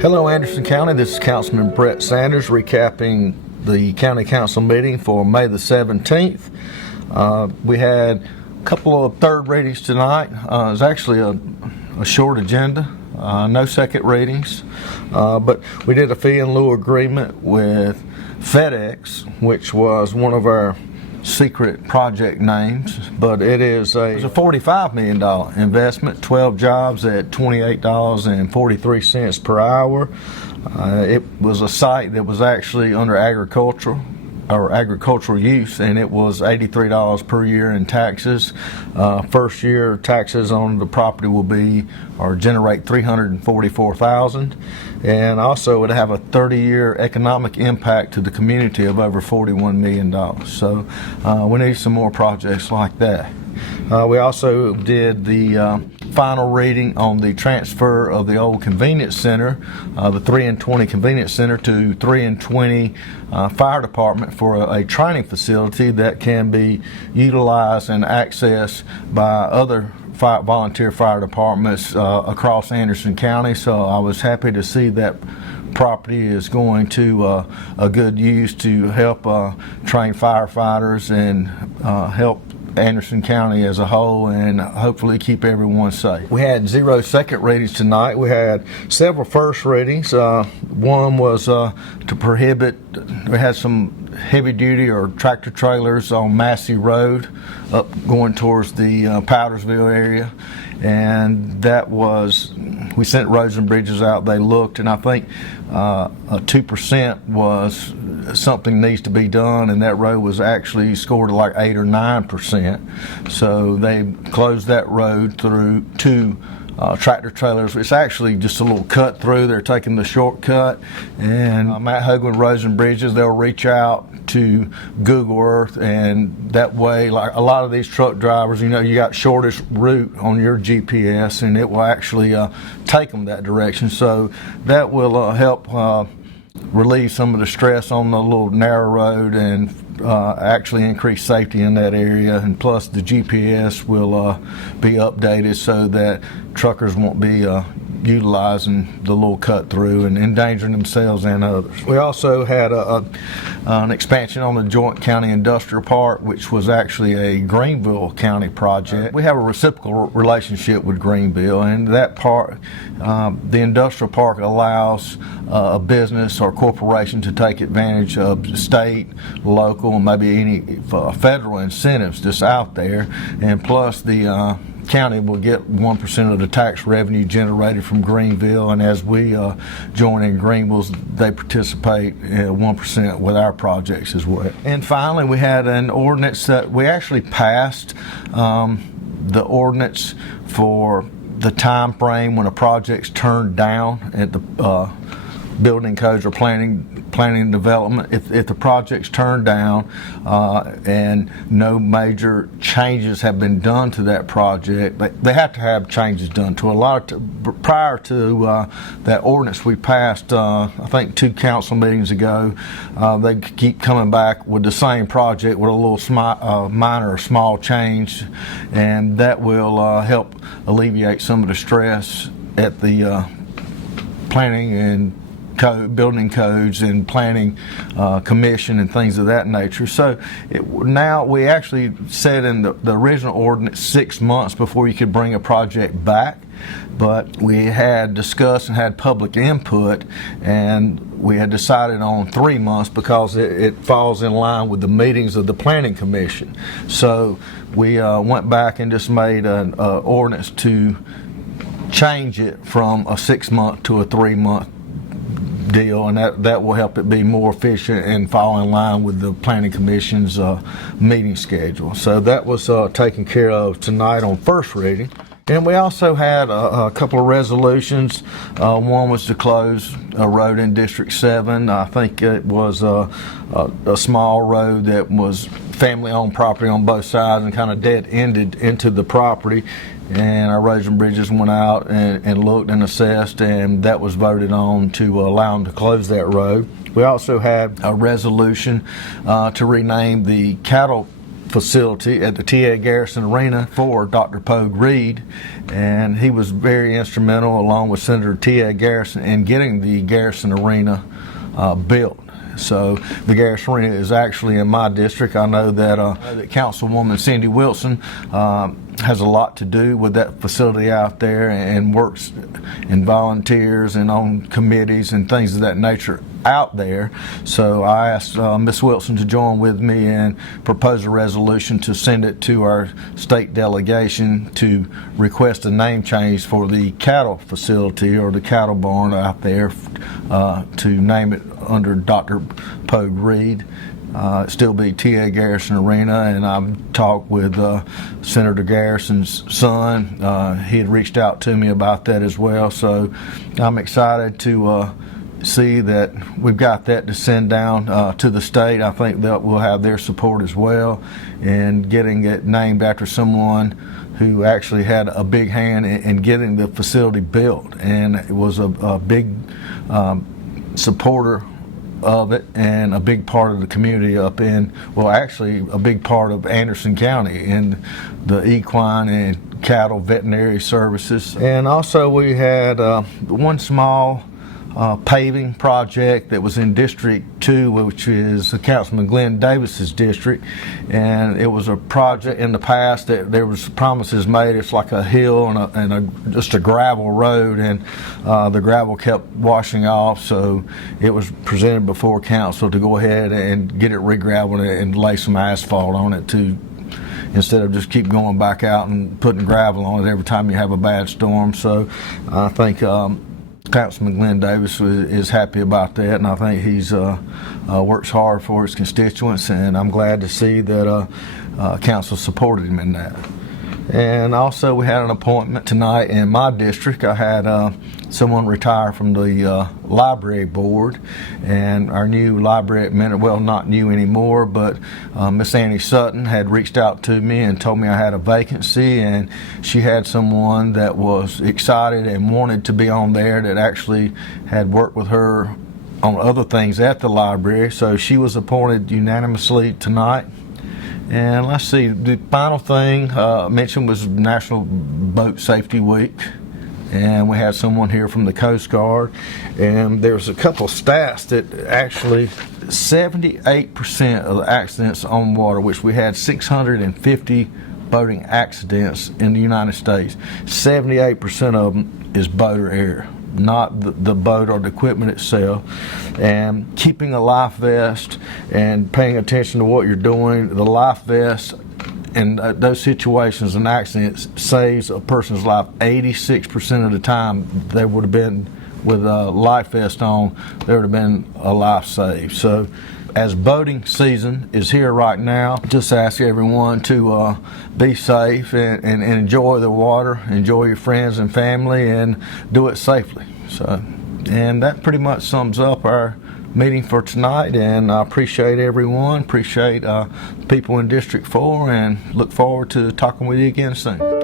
Hello Anderson County, this is Councilman Brett Sanders recapping the County Council meeting for May the 17th. We had a couple of third readings tonight. It was actually a short agenda, no second readings, but we did a fee in lieu agreement with FedEx, which was one of our secret project names, but it is a $45 million investment, 12 jobs at $28.43 per hour. It was a site that was actually under agricultural use, and it was $83 per year in taxes. First year taxes on the property will be or generate $344,000, and also it would have a 30-year economic impact to the community of over $41 million. So we need some more projects like that. We also did the final reading on the transfer of the old convenience center, the 3 and 20 convenience center, to 3 and 20 fire department for a training facility that can be utilized and accessed by other volunteer fire departments across Anderson County. So I was happy to see that property is going to a good use to help train firefighters and help Anderson County as a whole, and hopefully keep everyone safe. We had 0 second readings tonight. We had several first readings. One was to prohibit, we had some heavy duty or tractor trailers on Massey Road up going towards the Powdersville area, and that was, we sent roads and bridges out, they looked, and I think 2% was something needs to be done, and that road was actually scored like 8 or 9%. So they closed that road through two tractor trailers. It's actually just a little cut through. They're taking the shortcut, and Matt Hoagland Roads and Bridges, they'll reach out to Google Earth, and that way, like a lot of these truck drivers, you know, you got shortest route on your GPS, and it will actually take them that direction. So that will help relieve some of the stress on the little narrow road and actually increase safety in that area. And plus the GPS will be updated so that truckers won't be utilizing the little cut through and endangering themselves and others. We also had an expansion on the Joint County Industrial Park, which was actually a Greenville County project. We have a reciprocal relationship with Greenville, and that part, the industrial park allows a business or corporation to take advantage of state, local, and maybe any federal incentives that's out there, and plus the county will get 1% of the tax revenue generated from Greenville, and as we join in Greenville's, they participate 1% with our projects as well. And finally, we had an ordinance that we actually passed, the ordinance for the time frame when a project's turned down at the building codes or planning and development. If the project's turned down and no major changes have been done to that project, they have to have changes done to a lot of prior to that ordinance we passed, I think 2 council meetings ago. They keep coming back with the same project with a little minor or small change, and that will help alleviate some of the stress at the planning and building codes and planning commission and things of that nature. So now we actually said in the original ordinance 6 months before you could bring a project back, but we had discussed and had public input, and we had decided on 3 months because it falls in line with the meetings of the planning commission. So we went back and just made an ordinance to change it from a 6-month to a 3-month deal, and that will help it be more efficient and fall in line with the Planning Commission's meeting schedule. So that was taken care of tonight on first reading. And we also had a couple of resolutions. One was to close a road in District 7. I think it was a small road that was family-owned property on both sides and kind of dead-ended into the property. And our roads and bridges went out and looked and assessed, and that was voted on to allow them to close that road. We also had a resolution to rename the cattle facility at the T.A. Garrison Arena for Dr. Drogue Reed, and he was very instrumental, along with Senator T.A. Garrison, in getting the Garrison Arena built. So the Garrison Arena is actually in my district. I know that Councilwoman Cindy Wilson has a lot to do with that facility out there, and works and volunteers and on committees and things of that nature out there. So I asked Ms. Wilson to join with me and propose a resolution to send it to our state delegation to request a name change for the cattle facility, or the cattle barn out there, to name it under Dr. Drogue Reed. Still be T.A. Garrison Arena, and I've talked with Senator Garrison's son. He had reached out to me about that as well, so I'm excited to see that we've got that to send down to the state. I think that we'll have their support as well in getting it named after someone who actually had a big hand in getting the facility built, and it was a big supporter of it, and a big part of the community up in, well, actually a big part of Anderson County in the equine and cattle veterinary services. And also we had one small paving project that was in District 2, which is Councilman Glenn Davis's district, and it was a project in the past that there was promises made. It's like a hill and just a gravel road, and the gravel kept washing off, so it was presented before council to go ahead and get it re-gravelled and lay some asphalt on it, to instead of just keep going back out and putting gravel on it every time you have a bad storm. So I think Councilman Glenn Davis is happy about that, and I think he's works hard for his constituents, and I'm glad to see that council supported him in that. And also we had an appointment tonight in my district. I had someone retire from the library board, and our new library administrator, well, not new anymore, but Miss Annie Sutton had reached out to me and told me I had a vacancy, and she had someone that was excited and wanted to be on there that actually had worked with her on other things at the library, so she was appointed unanimously tonight. And let's see, the final thing mentioned was National Boat Safety Week, and we had someone here from the Coast Guard, and there's a couple stats that actually 78% of the accidents on water, which we had 650 boating accidents in the United States, 78% of them is boat or air, not the boat or the equipment itself. And keeping a life vest and paying attention to what you're doing, the life vest in those situations and accidents saves a person's life 86% of the time. They would have been with a life vest on, there would have been a life saved. So as boating season is here right now, just ask everyone to be safe and enjoy the water, enjoy your friends and family, and do it safely. So, and that pretty much sums up our meeting for tonight, and I appreciate everyone, appreciate people in District 4, and look forward to talking with you again soon.